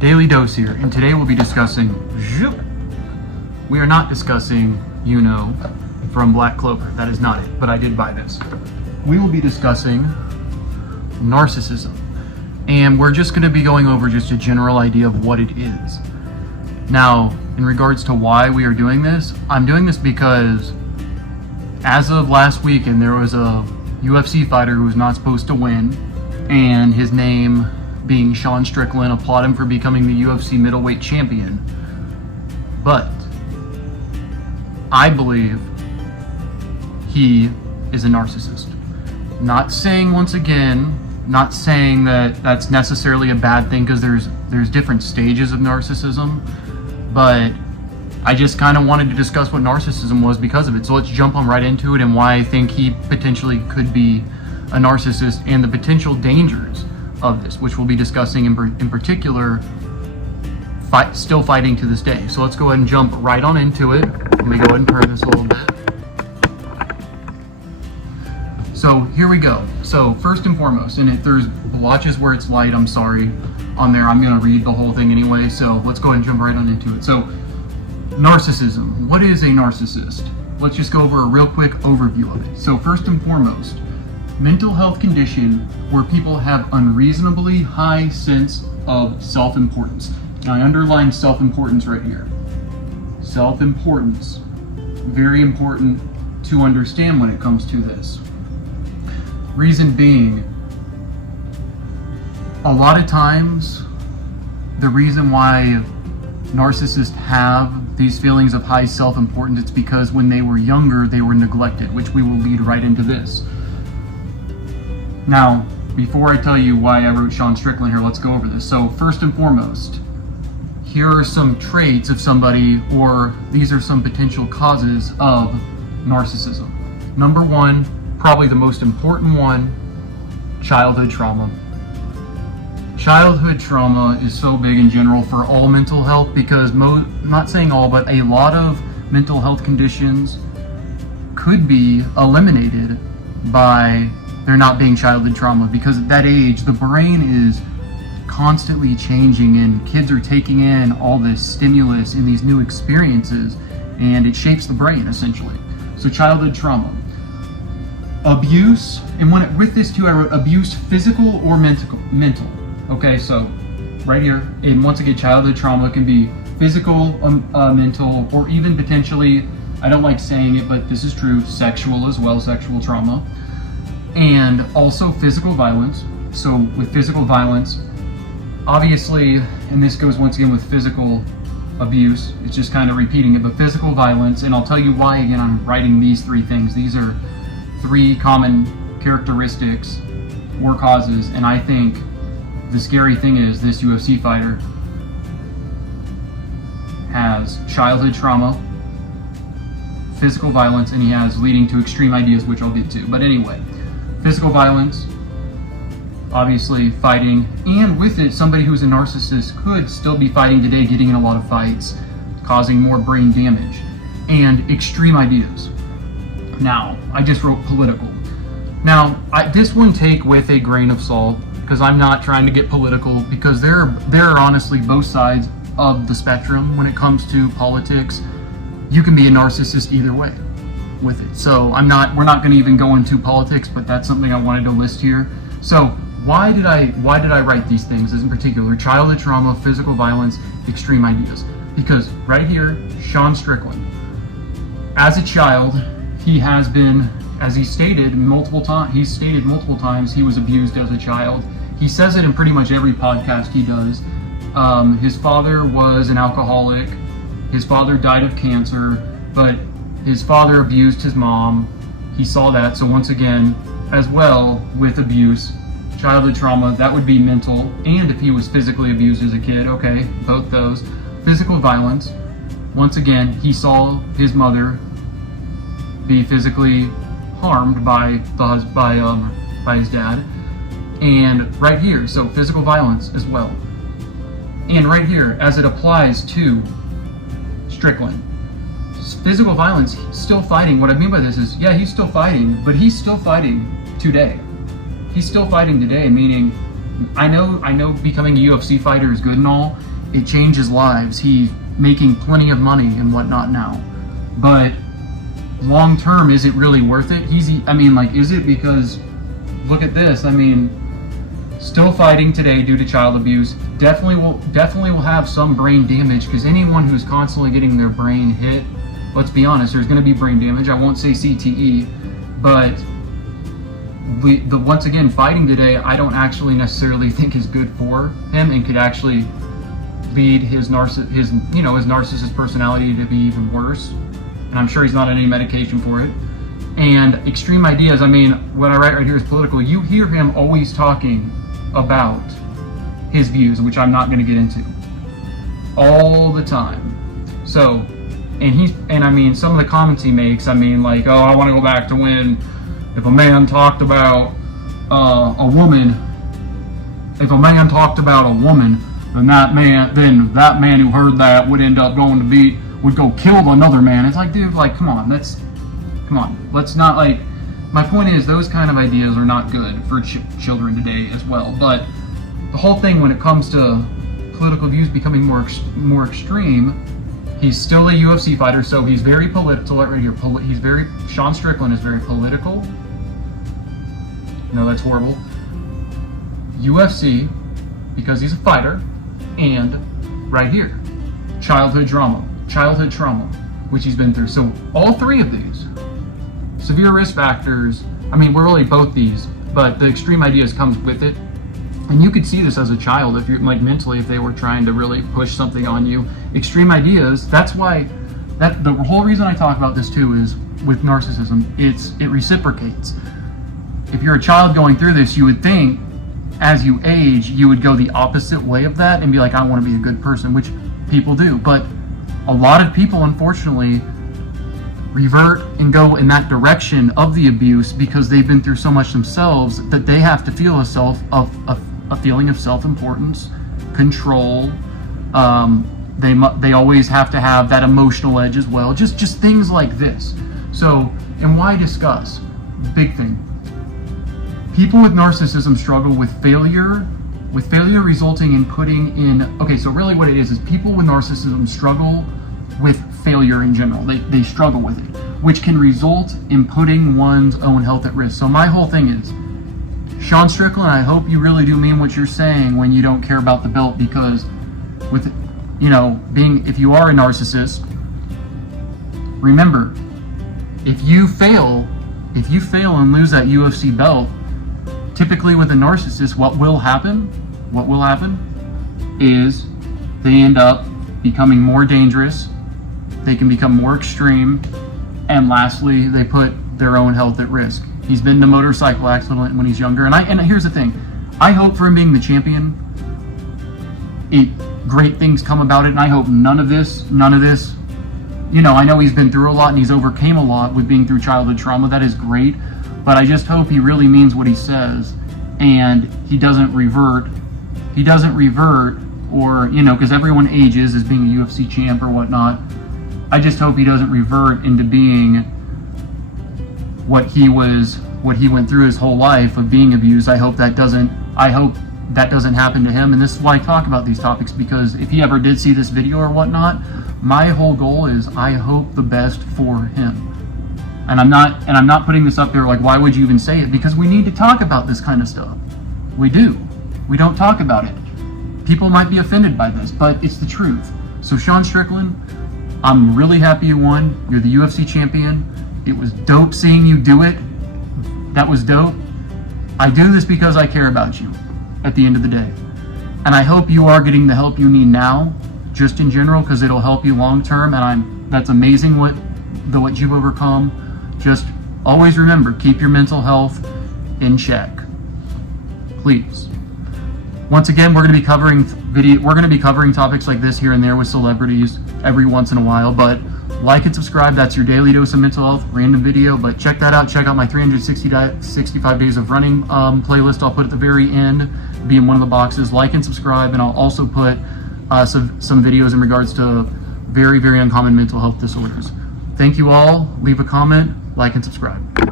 Daily Dose here, and today we'll be discussing, we are not discussing, from Black Clover. That is not it, but I did buy this. We will be discussing narcissism, and we're just going to be going over just a general idea of what it is. Now, in regards to why we are doing this, I'm doing this because as of last weekend, there was a UFC fighter who was not supposed to win, and his name being Strickland, applaud him for becoming the UFC middleweight champion. But I believe he is a narcissist. Not saying, once again, not saying that that's necessarily a bad thing, because there's different stages of narcissism, but I just kind of wanted to discuss what narcissism was because of it. So let's jump on right into it and why I think he potentially could be a narcissist and the potential dangers of this, which we'll be discussing in particular, still fighting to this day. So let's go ahead and jump right on into it. Let me go ahead and turn this a little bit. So here we go. So first and foremost, and if there's blotches where it's light, I'm sorry, on there, I'm going to read the whole thing anyway. So let's go ahead and jump right on into it. So narcissism. What is a narcissist? Let's just go over a real quick overview of it. So first and foremost, mental health condition where people have unreasonably high sense of self-importance. Now I underline self-importance right here. Self-importance. Very important to understand when it comes to this. Reason being, a lot of times the reason why narcissists have these feelings of high self-importance, it's because when they were younger they were neglected, which we will lead right into this. Now, before I tell you why I wrote Strickland here, let's go over this. So first and foremost, here are some traits of somebody, or these are some potential causes of narcissism. Number one, probably the most important one, childhood trauma. Childhood trauma is so big in general for all mental health, because not saying all, but a lot of mental health conditions could be eliminated by there not being childhood trauma, because at that age the brain is constantly changing and kids are taking in all this stimulus and these new experiences, and it shapes the brain essentially. So childhood trauma. Abuse, and with this too I wrote abuse, physical or mental. Okay, so right here, and once again, childhood trauma can be physical, mental, or even potentially, I don't like saying it, but this is true, sexual as well, sexual trauma. And also physical violence. So with physical violence, obviously, and this goes once again with physical abuse, it's just kind of repeating it, but physical violence, and I'll tell you why again I'm writing these three things. These are three common characteristics or causes, and I think the scary thing is this UFC fighter has childhood trauma, physical violence, and he has leading to extreme ideas, which I'll get to. But anyway, physical violence, obviously fighting, and with it, somebody who's a narcissist could still be fighting today, getting in a lot of fights, causing more brain damage, and extreme ideas. Now, I just wrote political. Now, this one take with a grain of salt, because I'm not trying to get political, because there are honestly both sides of the spectrum when it comes to politics. You can be a narcissist either way with it. So we're not going to even go into politics, but that's something I wanted to list here. So why did I write these things in particular? Childhood trauma, physical violence, extreme ideas. Because right here, Strickland, as a child, he has been, as he stated multiple times, he was abused as a child. He says it in pretty much every podcast he does. His father was an alcoholic. His father died of cancer, but his father abused his mom. He saw that. So once again, as well with abuse, childhood trauma, that would be mental, and if he was physically abused as a kid, okay, both those. Physical violence, once again, he saw his mother be physically harmed by his dad. And right here, so physical violence as well. And right here, as it applies to Strickland, physical violence, still fighting. What I mean by this is, yeah, he's still fighting, but he's still fighting today. He's still fighting today, meaning I know becoming a UFC fighter is good and all. It changes lives. He's making plenty of money and whatnot now. But long term, is it really worth it? Is it? Because look at this. I mean, still fighting today due to child abuse. Definitely will have some brain damage, because anyone who's constantly getting their brain hit, let's be honest, there's going to be brain damage. I won't say CTE, but once again, fighting today, I don't actually necessarily think is good for him, and could actually lead his narcissist personality to be even worse. And I'm sure he's not on any medication for it. And extreme ideas, I mean, what I write right here is political. You hear him always talking about his views, which I'm not going to get into, all the time. So, and some of the comments he makes, I mean, like, oh, I want to go back to when, if a man talked about a woman, then that man who heard that would end up would go kill another man. It's like, dude, like, come on, let's not, like, my point is, those kind of ideas are not good for children today as well. But the whole thing, when it comes to political views becoming more extreme, he's still a UFC fighter, so he's very political right here. Sean Strickland is very political. No, that's horrible. UFC, because he's a fighter, and right here, childhood trauma, which he's been through. So all three of these severe risk factors, I mean, we're really both these, but the extreme ideas comes with it. And you could see this as a child, if you're like mentally, if they were trying to really push something on you. Extreme ideas, that's why, the whole reason I talk about this too is with narcissism, it reciprocates. If you're a child going through this, you would think as you age, you would go the opposite way of that and be like, I want to be a good person, which people do. But a lot of people, unfortunately, revert and go in that direction of the abuse because they've been through so much themselves that they have to feel a feeling of self-importance, control. They always have to have that emotional edge as well. Just things like this. So, and why discuss? Big thing. People with narcissism struggle with failure resulting in putting in. Okay, so really what it is people with narcissism struggle with failure in general. They struggle with it, which can result in putting one's own health at risk. So my whole thing is, Sean Strickland, I hope you really do mean what you're saying when you don't care about the belt, because with, if you are a narcissist, remember, if you fail and lose that UFC belt, typically with a narcissist, what will happen is they end up becoming more dangerous, they can become more extreme, and lastly, they put their own health at risk. He's been in a motorcycle accident when he's younger, and here's the thing, I hope for him being the champion, great things come about it, and I hope none of this, I know he's been through a lot and he's overcame a lot with being through childhood trauma. That is great, but I just hope he really means what he says, and he doesn't revert, or, because everyone ages as being a UFC champ or whatnot. I just hope he doesn't revert into being what he went through his whole life of being abused. I hope that doesn't happen to him. And this is why I talk about these topics, because if he ever did see this video or whatnot, my whole goal is I hope the best for him. And I'm not putting this up there like, why would you even say it? Because we need to talk about this kind of stuff. We do. We don't talk about it. People might be offended by this, but it's the truth. So Sean Strickland, I'm really happy you won. You're the UFC champion. It was dope seeing you do it. That was dope. I do this because I care about you at the end of the day. And I hope you are getting the help you need now, just in general, because it'll help you long term. And that's amazing what you've overcome. Just always remember, keep your mental health in check. Please. Once again, we're going to be covering topics like this here and there with celebrities every once in a while, but like and subscribe. That's your daily dose of mental health, random video, but check that out. Check out my 365 days of running playlist. I'll put at the very end, be in one of the boxes. Like and subscribe, and I'll also put some videos in regards to very, very uncommon mental health disorders. Thank you all. Leave a comment, like, and subscribe.